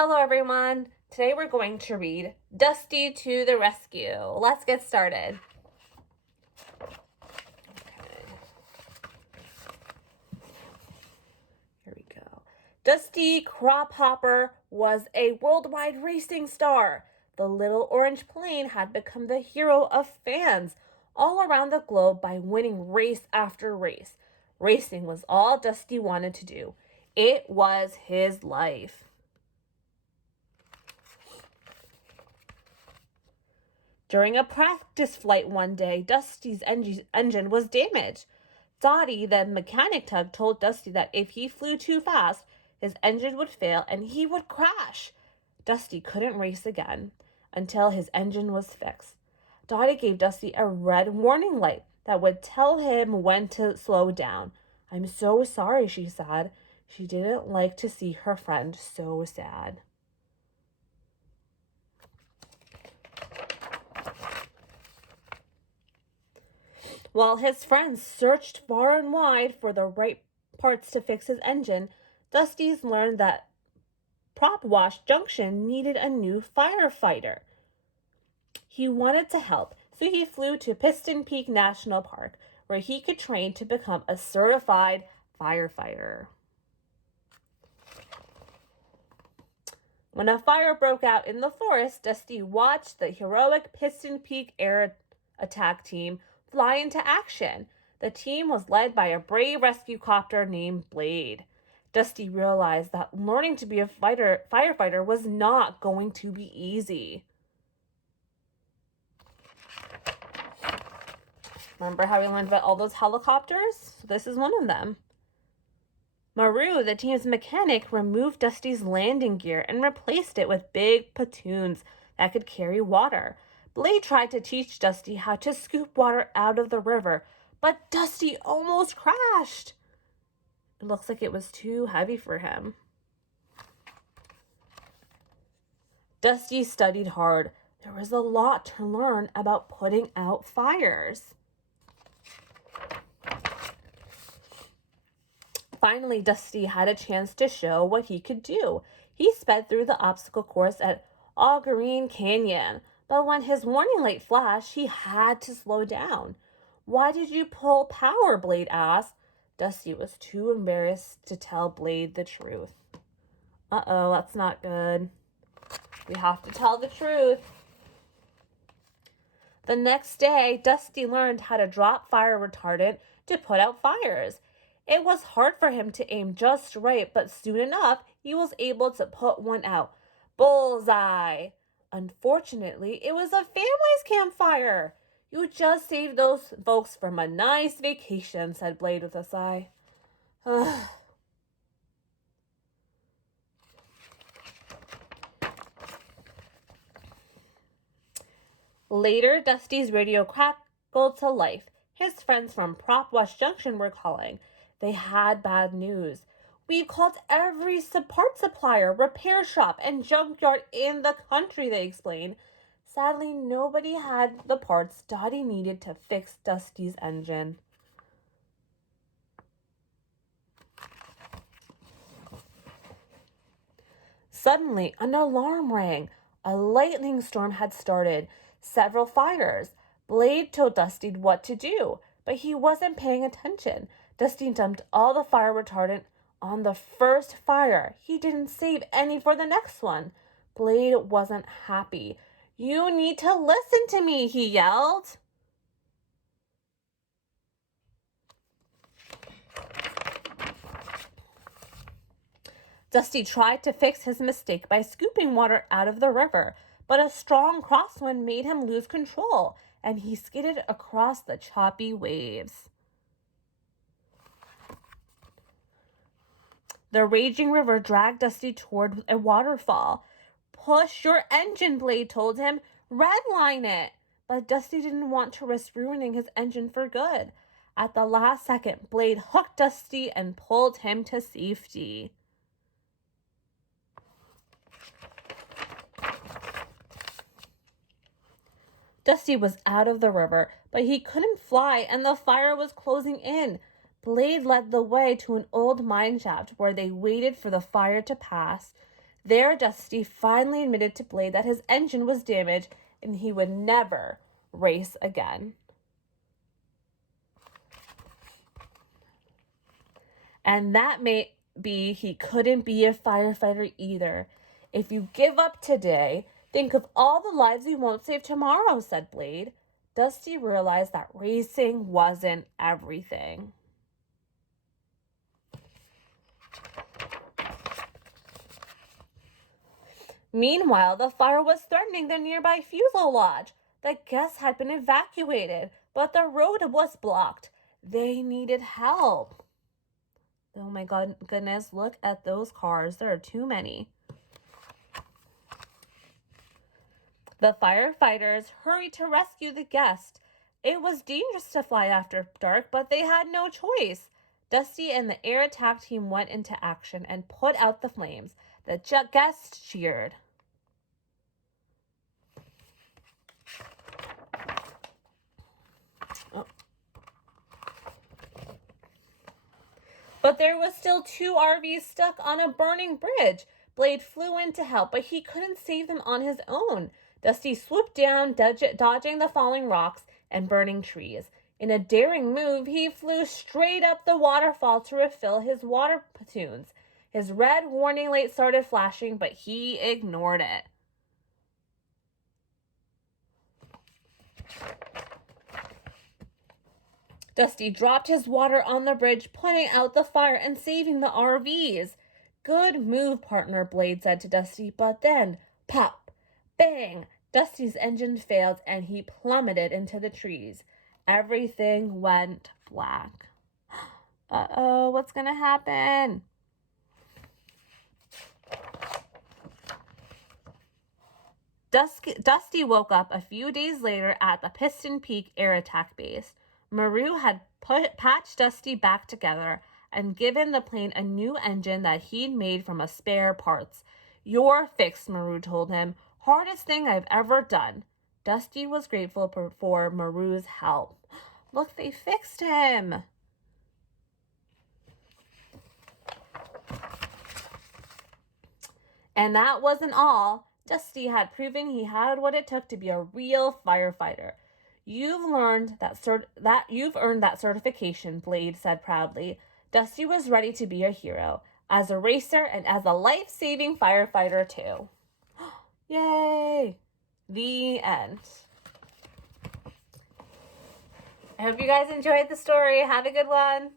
Hello everyone! Today we're going to read Dusty to the Rescue. Let's get started. Okay. Here we go. Dusty Crophopper was a worldwide racing star. The little orange plane had become the hero of fans all around the globe by winning race after race. Racing was all Dusty wanted to do. It was his life. During a practice flight one day, Dusty's engine was damaged. Dottie, the mechanic tug, told Dusty that if he flew too fast, his engine would fail and he would crash. Dusty couldn't race again until his engine was fixed. Dottie gave Dusty a red warning light that would tell him when to slow down. "I'm so sorry," she said. She didn't like to see her friend so sad. While his friends searched far and wide for the right parts to fix his engine, Dusty's learned that Prop Wash Junction needed a new firefighter. He wanted to help, so he flew to Piston Peak National Park, where he could train to become a certified firefighter. When a fire broke out in the forest, Dusty watched the heroic Piston Peak Air Attack Team fly into action. The team was led by a brave rescue copter named Blade. Dusty realized that learning to be a firefighter was not going to be easy. Remember how we learned about all those helicopters? This is one of them. Maru, the team's mechanic, removed Dusty's landing gear and replaced it with big pontoons that could carry water. Blade tried to teach Dusty how to scoop water out of the river, but Dusty almost crashed. It looks like it was too heavy for him. Dusty studied hard. There was a lot to learn about putting out fires. Finally, Dusty had a chance to show what he could do. He sped through the obstacle course at Augarine Canyon, but when his warning light flashed, he had to slow down. "Why did you pull power?" Blade asked. Dusty was too embarrassed to tell Blade the truth. Uh-oh, that's not good. We have to tell the truth. The next day, Dusty learned how to drop fire retardant to put out fires. It was hard for him to aim just right, but soon enough, he was able to put one out. Bullseye! Unfortunately, it was a family's campfire. "You just saved those folks from a nice vacation," said Blade with a sigh. Later, Dusty's radio crackled to life. His friends from Prop Wash Junction were calling. They had bad news. "We called every part supplier, repair shop, and junkyard in the country," they explained. Sadly, nobody had the parts Dottie needed to fix Dusty's engine. Suddenly, an alarm rang. A lightning storm had started. Several fires. Blade told Dusty what to do, but he wasn't paying attention. Dusty dumped all the fire retardant on the first fire. He didn't save any for the next one. Blade wasn't happy. "You need to listen to me," he yelled. Dusty tried to fix his mistake by scooping water out of the river, but a strong crosswind made him lose control, and he skidded across the choppy waves. The raging river dragged Dusty toward a waterfall. "Push your engine," Blade told him. "Redline it." But Dusty didn't want to risk ruining his engine for good. At the last second, Blade hooked Dusty and pulled him to safety. Dusty was out of the river, but he couldn't fly and the fire was closing in. Blade led the way to an old mine shaft where they waited for the fire to pass. There, Dusty finally admitted to Blade that his engine was damaged and he would never race again. And that may be he couldn't be a firefighter either. If you give up today, think of all the lives you won't save tomorrow, said Blade. Dusty realized that racing wasn't everything. Meanwhile, the fire was threatening the nearby fuselage. The guests had been evacuated, but the road was blocked. They needed help. Oh my goodness, look at those cars. There are too many. The firefighters hurried to rescue the guests. It was dangerous to fly after dark, but they had no choice. Dusty and the air attack team went into action and put out the flames. The guests cheered. But there was still 2 RVs stuck on a burning bridge. Blade flew in to help, but he couldn't save them on his own. Dusty swooped down, dodging the falling rocks and burning trees. In a daring move, he flew straight up the waterfall to refill his water platoons. His red warning light started flashing, but he ignored it. Dusty dropped his water on the bridge, putting out the fire and saving the RVs. Good move, partner, Blade said to Dusty, but then, pop, bang, Dusty's engine failed and he plummeted into the trees. Everything went black. Uh-oh, what's gonna happen? Dusty woke up a few days later at the Piston Peak Air Attack Base. Maru had patched Dusty back together and given the plane a new engine that he'd made from a spare parts. You're fixed, Maru told him. Hardest thing I've ever done. Dusty was grateful for Maru's help. Look, they fixed him. And that wasn't all. Dusty had proven he had what it took to be a real firefighter. You've earned that certification, Blade said proudly. Dusty was ready to be a hero, as a racer and as a life-saving firefighter too. Yay! The end. I hope you guys enjoyed the story. Have a good one.